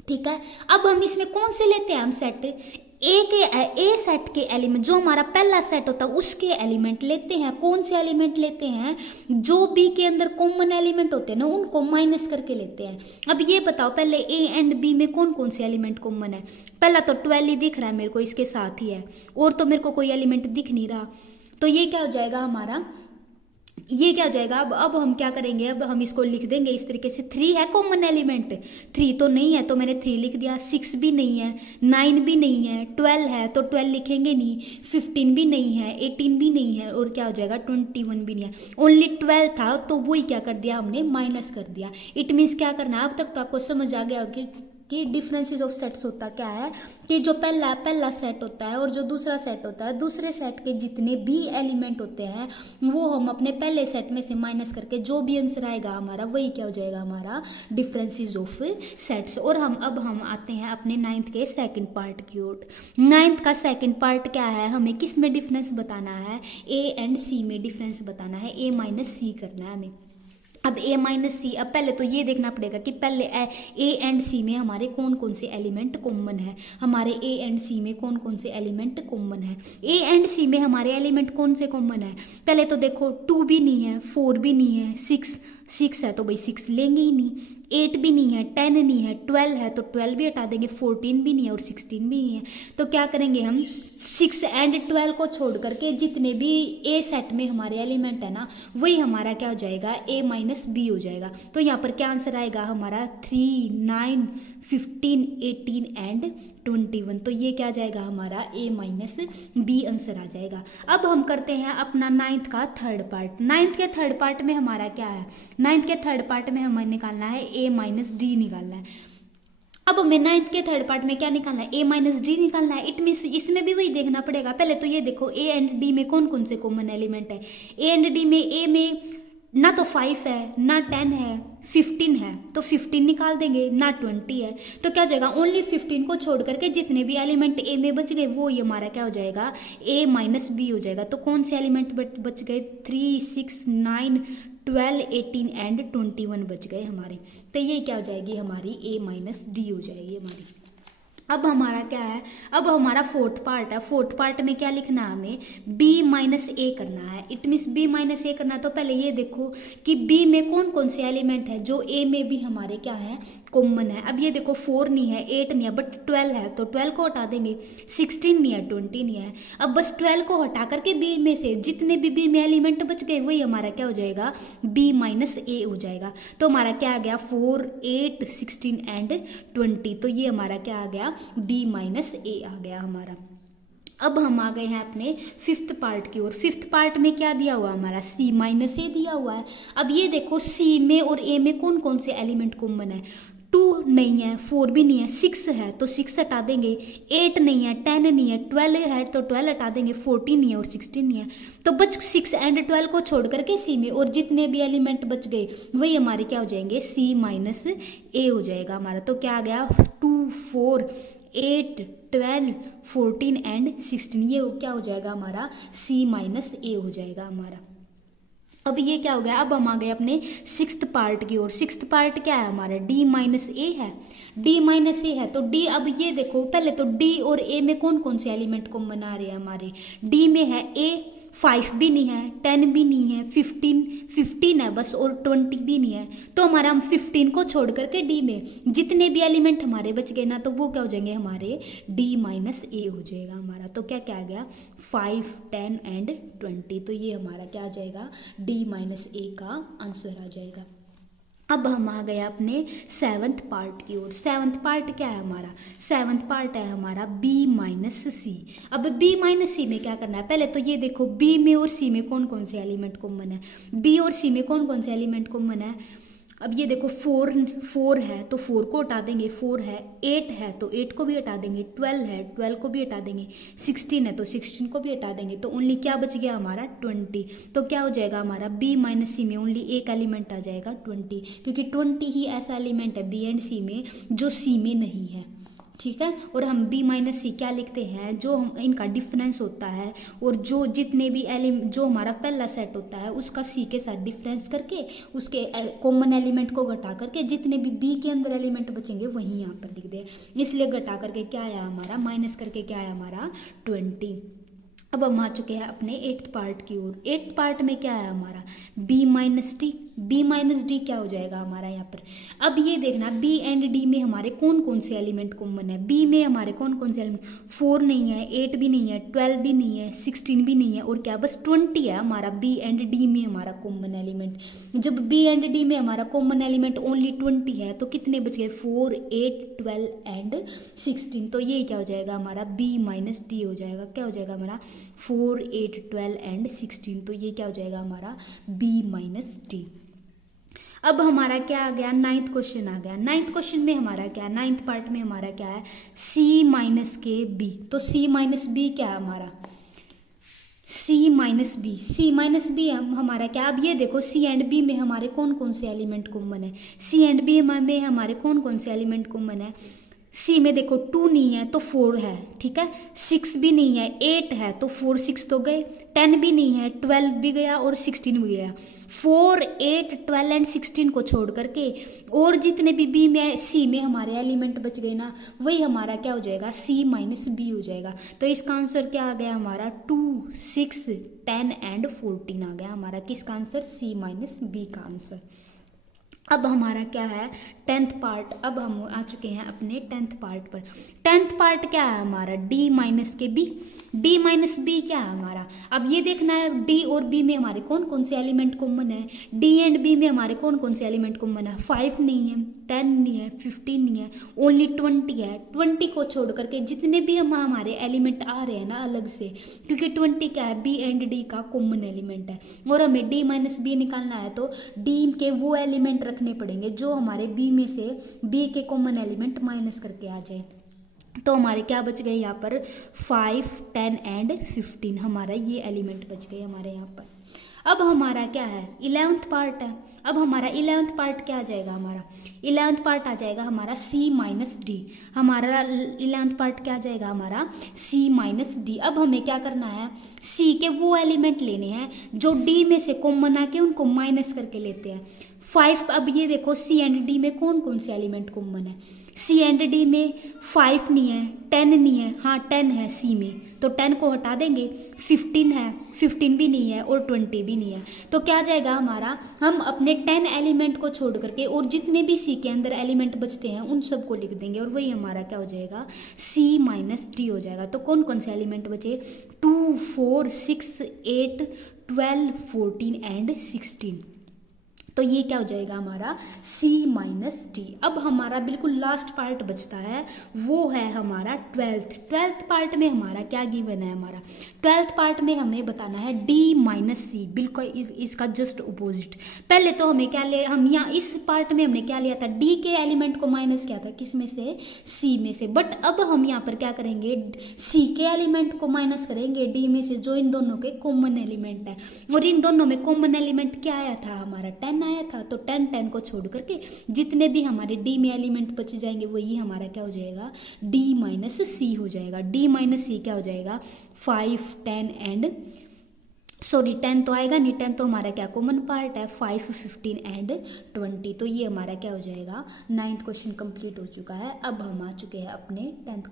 ठीक है। अब हम इसमें कौन से लेते हैं, हम सेट ए सेट के एलिमेंट, जो हमारा पहला सेट होता है उसके एलिमेंट लेते हैं। कौन से एलिमेंट लेते हैं, जो बी के अंदर कॉमन एलिमेंट होते हैं ना, उनको माइनस करके लेते हैं। अब ये बताओ पहले ए एंड बी में कौन कौन से एलिमेंट कॉमन है। पहला तो 12 ही दिख रहा है मेरे को, इसके साथ ही है, और तो मेरे को कोई एलिमेंट दिख नहीं रहा। तो ये क्या हो जाएगा हमारा, ये क्या हो जाएगा, अब हम क्या करेंगे, अब हम इसको लिख देंगे इस तरीके से। 3 है कॉमन एलिमेंट, 3 तो नहीं है तो मैंने 3 लिख दिया। 6 भी नहीं है, 9 भी नहीं है, 12 है तो 12 लिखेंगे नहीं, 15 भी नहीं है, 18 भी नहीं है, और क्या हो जाएगा 21 भी नहीं है। ओनली 12 था तो वही क्या कर दिया हमने, माइनस कर दिया। इट मीन्स क्या करना है, अब तक तो आपको समझ आ गया कि कि डिफरेंसेस ऑफ सेट्स होता क्या है कि जो पहला सेट होता है और जो दूसरा सेट होता है, दूसरे सेट के जितने भी एलिमेंट होते हैं वो हम अपने पहले सेट में से माइनस करके जो भी आंसर आएगा हमारा वही क्या हो जाएगा हमारा डिफरेंसेस ऑफ सेट्स। और अब हम आते हैं अपने 9th के सेकंड पार्ट की ओर। 9th का सेकंड पार्ट क्या है, हमें किस में डिफरेंस बताना है, ए एंड सी में डिफरेंस बताना है, ए माइनस सी करना है हमें। अब ए माइनस सी, अब पहले तो ये देखना पड़ेगा कि पहले ए एंड सी में हमारे कौन कौन से एलिमेंट कॉमन है, हमारे ए एंड सी में कौन कौन से एलिमेंट कॉमन है। ए एंड सी में हमारे एलिमेंट कौन से कॉमन है, पहले तो देखो 2 भी नहीं है, 4 भी नहीं है, 6 है तो भाई 6 लेंगे ही नहीं, 8 भी नहीं है, 10 नहीं है, 12 है तो 12 भी हटा देंगे, 14 भी नहीं है और 16 भी नहीं है। तो क्या करेंगे हम 6 एंड 12 को छोड़ करके जितने भी ए सेट में हमारे एलिमेंट है ना वही हमारा क्या हो जाएगा, ए माइनस बी हो जाएगा। तो यहाँ पर क्या आंसर आएगा हमारा 3, 9, 15, 18 एंड 21। तो ये क्या जाएगा हमारा ए माइनस बी आंसर आ जाएगा। अब हम करते हैं अपना 9th का थर्ड पार्ट। 9th के थर्ड पार्ट में हमारा क्या है, 9th के थर्ड पार्ट में हमें निकालना है ए माइनस डी निकालना है। अब हमें 9th के थर्ड पार्ट में क्या निकालना है, ए माइनस डी निकालना है। इट मीन्स इसमें भी वही देखना पड़ेगा। पहले तो ये देखो ए एंड डी में कौन कौन से कॉमन एलिमेंट है, ए एंड डी में ए में ना तो 5 है ना 10 है, 15 है तो 15 निकाल देंगे, ना 20 है तो क्या हो जाएगा, ओनली 15 को छोड़ करके जितने भी एलिमेंट ए में बच गए वो ही हमारा क्या हो जाएगा, ए माइनस बी हो जाएगा। तो कौन से एलिमेंट बच गए, 3, 6, 9, 12, 18 एंड 21 बच गए हमारे। तो ये क्या हो जाएगी हमारी ए माइनस डी हो जाएगी हमारी। अब हमारा क्या है, अब हमारा फोर्थ पार्ट है। फोर्थ पार्ट में क्या लिखना है हमें, बी माइनस ए करना है। इट मीन्स बी माइनस ए करना है। तो पहले ये देखो कि बी में कौन कौन से एलिमेंट है जो ए में भी हमारे क्या है कॉमन है। अब ये देखो 4 नहीं है, 8 नहीं है, बट 12 है तो 12 को हटा देंगे, 16 नहीं है, 20 नहीं है। अब बस 12 को हटा करके बी में से जितने भी बी में एलिमेंट बच गए वही हमारा क्या हो जाएगा, बी माइनस ए हो जाएगा। तो हमारा क्या आ गया, 4, 8, 16 एंड 20। तो ये हमारा क्या आ गया, बी माइनस ए आ गया हमारा। अब हम आ गए हैं अपने फिफ्थ पार्ट की ओर। फिफ्थ पार्ट में क्या दिया हुआ हमारा, सी माइनस ए दिया हुआ है। अब ये देखो सी में और ए में कौन कौन से एलिमेंट कॉमन है, 2 नहीं है, 4 भी नहीं है, 6 है तो 6 हटा देंगे, 8 नहीं है, 10 नहीं है, 12 है तो 12 हटा देंगे, 14 नहीं है और 16 नहीं है। तो बच 6 एंड 12 को छोड़ करके सी में और जितने भी एलिमेंट बच गए वही हमारे क्या हो जाएंगे, सी माइनस ए हो जाएगा हमारा। तो क्या आ गया, 2, 4, 8, 12, 14 एंड 16। ये क्या हो जाएगा हमारा, सी माइनस ए हो जाएगा हमारा। अब ये क्या हो गया, अब हम आ गए अपने सिक्स्थ पार्ट की ओर। सिक्स्थ पार्ट क्या है हमारा, डी माइनस ए है। डी माइनस ए है तो डी, अब ये देखो पहले तो डी और ए में कौन कौन से एलिमेंट को बना रहे हैं हमारे, डी में है ए, 5 भी नहीं है, 10 भी नहीं है, 15 है बस और 20 भी नहीं है। तो हमारा हम 15 को छोड़ करके डी में जितने भी एलिमेंट हमारे बच गए ना तो वो क्या हो जाएंगे हमारे, डी माइनस ए हो जाएगा हमारा। तो क्या क्या आ गया, 5, 10 एंड 20। तो ये हमारा क्या आ जाएगा, डी माइनस ए का आंसर आ जाएगा। अब हम आ गए अपने सेवन्थ पार्ट की ओर। सेवन्थ पार्ट क्या है हमारा, सेवन्थ पार्ट है हमारा बी माइनस सी। अब बी माइनस सी में क्या करना है, पहले तो ये देखो बी में और सी में कौन कौन से एलिमेंट कॉमन है, बी और सी में कौन कौन से एलिमेंट कॉमन है। अब ये देखो 4 है तो 4 को हटा देंगे, 4 है, 8 है तो 8 को भी हटा देंगे, 12 है 12 को भी हटा देंगे, 16 है तो 16 को भी हटा देंगे। तो ओनली क्या बच गया हमारा, 20। तो क्या हो जाएगा हमारा, बी माइनस सी में ओनली एक एलिमेंट आ जाएगा 20, क्योंकि 20 ही ऐसा एलिमेंट है बी एंड सी में जो सी में नहीं है। ठीक है, और हम बी माइनस सी क्या लिखते हैं, जो हम इनका डिफरेंस होता है और जो जितने भी जो हमारा पहला सेट होता है उसका सी के साथ डिफरेंस करके उसके कॉमन एलिमेंट को घटा करके जितने भी बी के अंदर एलिमेंट बचेंगे वहीं यहाँ पर लिख दें। इसलिए घटा करके क्या आया हमारा, माइनस करके क्या आया हमारा 20। अब हम आ चुके हैं अपने 8th पार्ट की ओर। 8th पार्ट में क्या है हमारा, B minus D. B minus D क्या हो जाएगा हमारा यहाँ पर, अब ये देखना बी एंड डी में हमारे कौन कौन से एलिमेंट कॉमन है। बी में हमारे कौन कौन से एलिमेंट, 4 नहीं है, 8 भी नहीं है, 12 भी नहीं है, 16 भी नहीं है और क्या बस 20 है हमारा बी एंड डी में हमारा कॉमन एलिमेंट। जब बी एंड डी में हमारा कॉमन एलिमेंट ओनली 20 है तो कितने बच गए, 4, 8, 12 एंड 16। तो ये क्या हो जाएगा हमारा, बी माइनस डी हो जाएगा। क्या हो जाएगा हमारा, 4, 8, 12 एंड 16। तो ये क्या हो जाएगा हमारा, बी माइनस डी। अब हमारा क्या आ गया, नाइन्थ क्वेश्चन आ गया। नाइन्थ क्वेश्चन में हमारा क्या है, नाइन्थ पार्ट में हमारा क्या है, सी माइनस के बी। तो सी माइनस बी क्या है हमारा, सी माइनस बी। सी माइनस बी हमारा क्या, अब ये देखो सी एंड बी में हमारे कौन कौन से एलिमेंट कॉमन है, सी एंड बी में हमारे कौन कौन से एलिमेंट कॉमन है। सी में देखो 2 नहीं है तो 4 है, ठीक है। 6 भी नहीं है, 8 है तो 4 6 तो गए। 10 भी नहीं है, 12 भी गया और 16 भी गया। 4 8 12 एंड 16 को छोड़ करके और जितने भी बी में सी में हमारे एलिमेंट बच गए ना, वही हमारा क्या हो जाएगा, सी माइनस बी हो जाएगा। तो इसका आंसर क्या आ गया हमारा, 2 6 10 एंड 14 आ गया हमारा किसका आंसर, सी माइनस बी का आंसर। अब हमारा क्या है, 10th पार्ट। अब हम आ चुके हैं अपने 10th पार्ट पर। 10th पार्ट क्या है हमारा, डी माइनस के बी। डी माइनस बी क्या है हमारा, अब ये देखना है डी और बी में हमारे कौन कौन से एलिमेंट कॉमन है। डी एंड बी में हमारे कौन कौन से एलिमेंट कॉमन है, 5 नहीं है, 10 नहीं है, 15 नहीं है, ओनली 20 है। 20 को छोड़ करके जितने भी हमारे एलिमेंट आ रहे हैं ना अलग से, क्योंकि 20 क्या है, बी एंड डी का कॉमन एलिमेंट है और हमें डी माइनस बी निकालना है, तो डी के वो एलिमेंट रखने पड़ेंगे जो हमारे बी में से बी के कॉमन एलिमेंट माइनस करके आ जाए। तो हमारे क्या बच गए यहाँ पर, 5 10 एंड 15 हमारा ये एलिमेंट बच गए हमारे यहाँ पर। अब हमारा क्या है, 11th पार्ट है। अब हमारा 11th पार्ट क्या आ जाएगा हमारा, 11th पार्ट आ जाएगा हमारा सी माइनस डी। हमारा 11th पार्ट क्या आ जाएगा हमारा, सी माइनस डी। अब हमें क्या करना है, सी के वो एलिमेंट लेने हैं जो डी में से कॉमन आके उनको माइनस करके लेते हैं। 5, अब ये देखो सी एंड डी में कौन कौन से एलिमेंट कॉमन है, सी एंड डी में 5 नहीं है, 10 नहीं है, हाँ 10 है सी में, तो 10 को हटा देंगे। 15 है, 15 भी नहीं है और 20 भी नहीं है। तो क्या जाएगा हमारा, हम अपने 10 एलिमेंट को छोड़ करके और जितने भी सी के अंदर एलिमेंट बचते हैं उन सबको लिख देंगे और वही हमारा क्या हो जाएगा, सी माइनस डी हो जाएगा। तो कौन कौन से एलिमेंट बचे, 2 4 6 8 12 14 एंड 16। तो ये क्या हो जाएगा हमारा, C माइनस डी। अब हमारा बिल्कुल लास्ट पार्ट बचता है, वो है हमारा 12th पार्ट में हमारा क्या गिवन है, हमारा 12th पार्ट में हमें बताना है D माइनस सी, बिल्कुल इसका जस्ट अपोजिट। पहले तो हमें क्या ले, हम यहाँ इस पार्ट में हमने क्या लिया था, D के एलिमेंट को माइनस किया था, किस में से, C में से। बट अब हम यहाँ पर क्या करेंगे, C के एलिमेंट को माइनस करेंगे D में से, जो इन दोनों के कॉमन एलिमेंट है। और इन दोनों में कॉमन एलिमेंट क्या आया था हमारा, 10 आया था। तो 10 को छोड़ करके जितने भी हमारे डी में एलिमेंट बच जाएंगे वही हमारा क्या हो जाएगा, डी माइनस सी हो जाएगा। डी माइनस सी क्या हो जाएगा, 5 10 एंड 10 तो आएगा नहीं, 10 तो हमारा क्या कॉमन पार्ट है, 5 15 एंड 20। तो ये हमारा क्या हो जाएगा, 9th क्वेश्चन कंप्लीट हो चुका है। अब हम आ चुके हैं अपने 10th,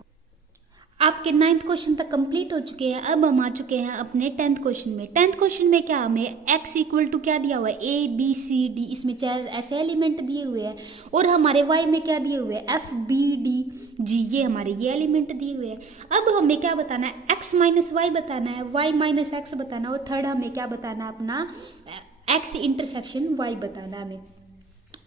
आपके 9th क्वेश्चन तक कंप्लीट हो चुके हैं। अब हम आ चुके हैं अपने 10th क्वेश्चन में। 10th क्वेश्चन में क्या हमें x इक्वल टू क्या दिया हुआ है, a b c d, इसमें 4 ऐसे एलिमेंट दिए हुए हैं और हमारे y में क्या दिए हुए हैं, f b d g, ये हमारे ये एलिमेंट दिए हुए हैं। अब हमें क्या बताना है, x माइनस वाई बताना है, y माइनस एक्स बताना है और थर्ड हमें क्या बताना है, अपना x इंटरसेक्शन y बताना है हमें।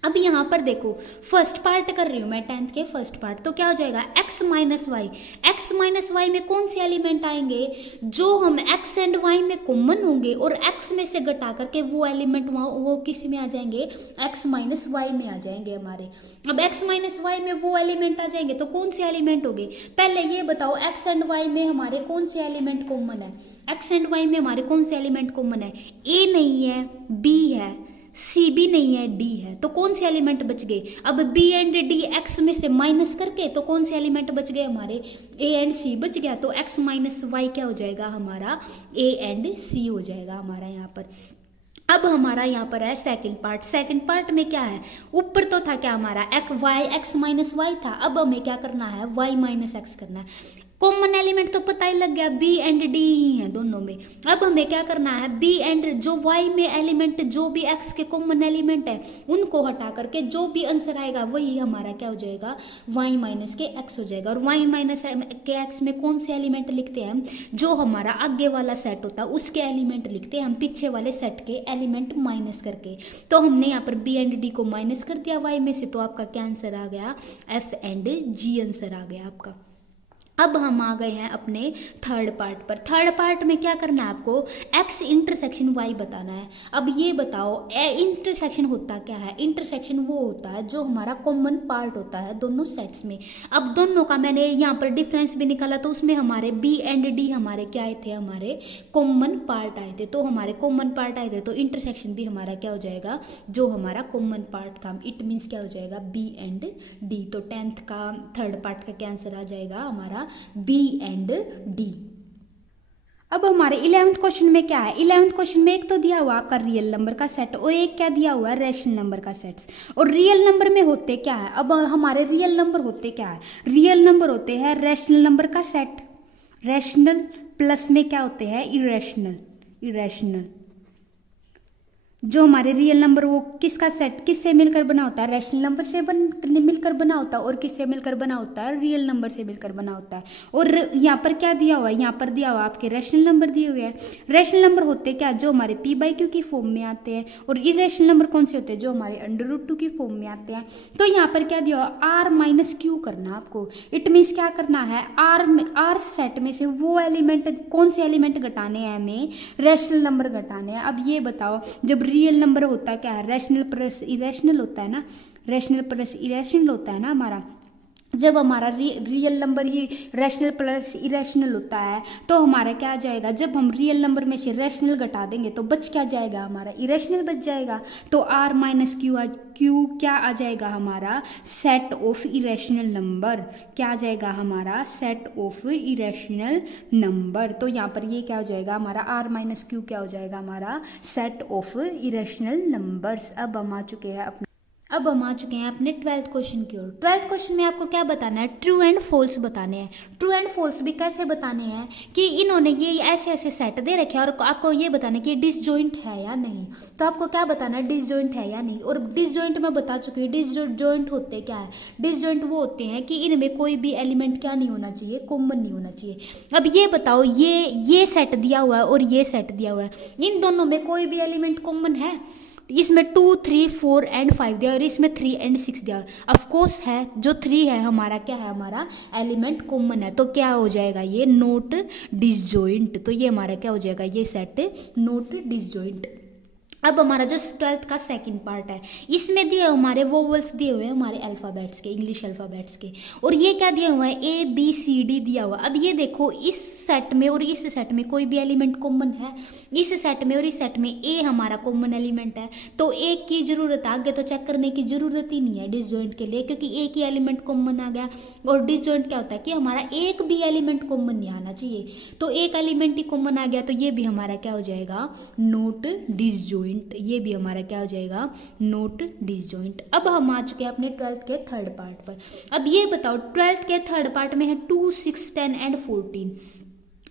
अब यहाँ पर देखो फर्स्ट पार्ट कर रही हूँ मैं 10th के फर्स्ट पार्ट, तो क्या हो जाएगा, x minus y. X minus y में कौन से एलिमेंट आएंगे, जो हम x एंड y में कॉमन होंगे और x में से घटा करके वो एलिमेंट वो किस में आ जाएंगे, x माइनस वाई में आ जाएंगे हमारे। अब x माइनस वाई में वो एलिमेंट आ जाएंगे तो कौन से एलिमेंट होंगे, पहले ये बताओ x एंड y में हमारे कौन से एलिमेंट कॉमन है, x एंड y में हमारे कौन से एलिमेंट कॉमन है, a नहीं है, b है, सी भी नहीं है, डी है। तो कौन से एलिमेंट बच गए, अब बी एंड डी एक्स में से माइनस करके तो कौन से एलिमेंट बच गए हमारे, ए एंड सी बच गया। तो एक्स माइनस वाई क्या हो जाएगा हमारा, ए एंड सी हो जाएगा हमारा यहाँ पर। अब हमारा यहाँ पर है सेकंड पार्ट। सेकंड पार्ट में क्या है, ऊपर तो था क्या हमारा एक्स माइनस वाई था, अब हमें क्या करना है, वाई माइनस एक्स करना है। कॉमन एलिमेंट तो पता ही लग गया, बी एंड डी ही है दोनों में। अब हमें क्या करना है, बी एंड जो वाई में एलिमेंट, जो भी एक्स के कॉमन एलिमेंट है उनको हटा करके जो भी आंसर आएगा वही हमारा क्या हो जाएगा, वाई माइनस के एक्स हो जाएगा। और वाई माइनस के एक्स में कौन से एलिमेंट लिखते हैं हम, जो हमारा आगे वाला सेट होता है उसके एलिमेंट लिखते हैं हम पीछे वाले सेट के एलिमेंट माइनस करके। तो हमने यहाँ पर बी एंड डी को माइनस कर दिया वाई में से, तो आपका क्या आंसर आ गया, एफ एंड जी आंसर आ गया आपका। अब हम आ गए हैं अपने थर्ड पार्ट पर। थर्ड पार्ट में क्या करना है आपको, x इंटरसेक्शन y बताना है। अब ये बताओ इंटरसेक्शन होता क्या है। इंटरसेक्शन वो होता है जो हमारा कॉमन पार्ट होता है दोनों सेट्स में। अब दोनों का मैंने यहाँ पर डिफरेंस भी निकाला तो उसमें हमारे b एंड d हमारे क्या आए थे, हमारे कॉमन पार्ट आए थे। तो हमारे कॉमन पार्ट आए थे तो इंटरसेक्शन भी हमारा क्या हो जाएगा, जो हमारा कॉमन पार्ट था, इट मीन्स क्या हो जाएगा, b एंड d। तो 10th का थर्ड पार्ट का क्या आंसर आ जाएगा हमारा बी एंड डी। अब हमारे 11th क्वेश्चन में क्या है। 11th क्वेश्चन में एक तो दिया हुआ आपका रियल नंबर का सेट और एक क्या दिया हुआ है, रैशनल नंबर का सेट्स। और रियल नंबर में होते क्या है, अब हमारे रियल नंबर होते क्या है, रियल नंबर होते हैं रैशनल नंबर का सेट। रैशनल प्लस में क्या होते हैं, इरेशनल। इरेशनल जो हमारे रियल नंबर वो किसका सेट, किससे मिलकर बना होता है, रैशनल नंबर से मिलकर बना होता है। और किससे मिलकर बना होता है, रियल नंबर से मिलकर बना होता है। और यहाँ पर क्या दिया हुआ है, यहाँ पर दिया हुआ आपके रैशनल नंबर दिए हुए हैं। रैशनल नंबर होते क्या, जो हमारे p/q की फॉर्म में आते हैं। और इरेशनल नंबर कौन से होते हैं, जो हमारे √2 की फॉर्म में आते हैं। तो यहाँ पर क्या दिया हुआ, r - q करना आपको। इट मीन्स क्या करना है, r सेट में से वो एलिमेंट, कौन से एलिमेंट घटाने हैं हमें, रैशनल नंबर घटाने हैं। अब ये बताओ, जब रियल नंबर होता है क्या है, रैशनल प्लस इरेशनल होता है ना, रैशनल प्लस इरेशनल होता है ना हमारा। जब हमारा रियल नंबर ही रैशनल प्लस इरेशनल होता है तो हमारा क्या आ जाएगा, जब हम रियल नंबर में से रैशनल घटा देंगे तो बच क्या जाएगा, हमारा इरेशनल बच जाएगा। तो r - q क्या आ जाएगा हमारा, सेट ऑफ इरेशनल नंबर। क्या आ जाएगा हमारा, सेट ऑफ इरेशनल नंबर। तो यहाँ पर ये क्या हो जाएगा हमारा, r - q क्या हो जाएगा हमारा, सेट ऑफ इरेशनल नंबर्स। अब हम आ चुके हैं अपने 12th क्वेश्चन की ओर। 12th क्वेश्चन में आपको क्या बताना है, ट्रू एंड फॉल्स बताने हैं। ट्रू एंड फॉल्स भी कैसे बताने हैं कि इन्होंने ये ऐसे ऐसे सेट दे रखे हैं और आपको ये बताना है कि डिसजॉइंट है या नहीं। तो आपको क्या बताना है, डिसजॉइंट है या नहीं। और डिसजॉइंट मैं बता चुकी हूँ, डिसजॉइंट होते क्या है, डिसजॉइंट वो होते हैं कि इनमें कोई भी एलिमेंट क्या नहीं होना चाहिए, कॉमन नहीं होना चाहिए। अब ये बताओ, ये सेट दिया हुआ है और ये सेट दिया हुआ है, इन दोनों में कोई भी एलिमेंट कॉमन है। इसमें 2, 3, 4 एंड 5 दिया और इसमें 3 एंड 6 दिया। ऑफ कोर्स है, जो 3 है हमारा क्या है, हमारा एलिमेंट कॉमन है। तो क्या हो जाएगा ये, नॉट डिसजॉइंट। तो ये हमारा क्या हो जाएगा, ये सेट नॉट डिसजॉइंट। अब हमारा जो 12th का सेकंड पार्ट है, इसमें दिए हमारे वोवल्स दिए हुए हैं हमारे अल्फ़ाबेट्स के, इंग्लिश अल्फ़ाबेट्स के। और ये क्या दिया हुआ है, A B C D दिया हुआ। अब ये देखो, इस सेट में और इस सेट में कोई भी एलिमेंट कॉमन है। इस सेट में और इस सेट में A हमारा कॉमन एलिमेंट है, तो एक की ज़रूरत है, आगे तो चेक करने की ज़रूरत ही नहीं है डिसजॉइंट के लिए, क्योंकि एक ही एलिमेंट कॉमन आ गया। और डिसजॉइंट क्या होता है कि हमारा एक भी एलिमेंट कॉमन नहीं आना चाहिए। तो एक एलिमेंट ही कॉमन आ गया तो ये भी हमारा क्या हो जाएगा, नॉट डिसजॉइंट। ये भी हमारा क्या हो जाएगा, नॉट डिसजॉइंट। अब हम आ चुके हैं अपने 12th के थर्ड पार्ट पर। अब ये बताओ, 12th के थर्ड पार्ट में है 2, 6, 10 एंड 14।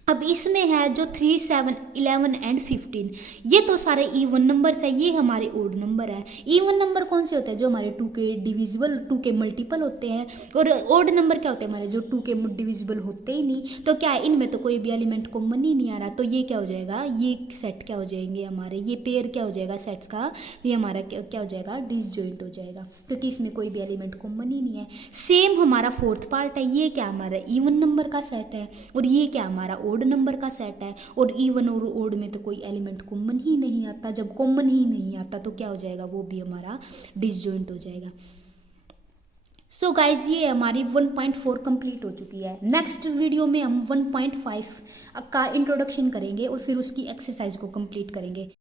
अब इसमें है जो 3, 7, 11 एंड 15, ये तो सारे इवन नंबर्स है, ये हमारे ओड नंबर है। इवन नंबर कौन से होते हैं, जो हमारे 2 के डिविजिबल, 2 के मल्टीपल होते हैं। और ओड नंबर क्या होते हैं हमारे, जो 2 के डिविजिबल होते ही नहीं। तो क्या है, इनमें तो कोई भी एलिमेंट कॉमन ही नहीं आ रहा। तो ये क्या हो जाएगा, ये सेट क्या हो जाएंगे हमारे, ये पेयर क्या हो जाएगा सेट्स का, ये हमारा क्या हो जाएगा, डिसजॉइंट हो जाएगा, क्योंकि इसमें कोई भी एलिमेंट कॉमन ही नहीं है। सेम हमारा फोर्थ पार्ट है, ये क्या हमारा इवन नंबर का सेट है और ये क्या हमारा ओड नंबर का सेट है। और इवन और ओड में तो कोई एलिमेंट कॉमन ही नहीं आता। जब कॉमन ही नहीं आता तो क्या हो जाएगा, वो भी हमारा डिसजॉइंट हो जाएगा। सो गाइज, ये हमारी 1.4 कंप्लीट हो चुकी है। नेक्स्ट वीडियो में हम 1.5 का इंट्रोडक्शन करेंगे और फिर उसकी एक्सरसाइज को कंप्लीट करेंगे।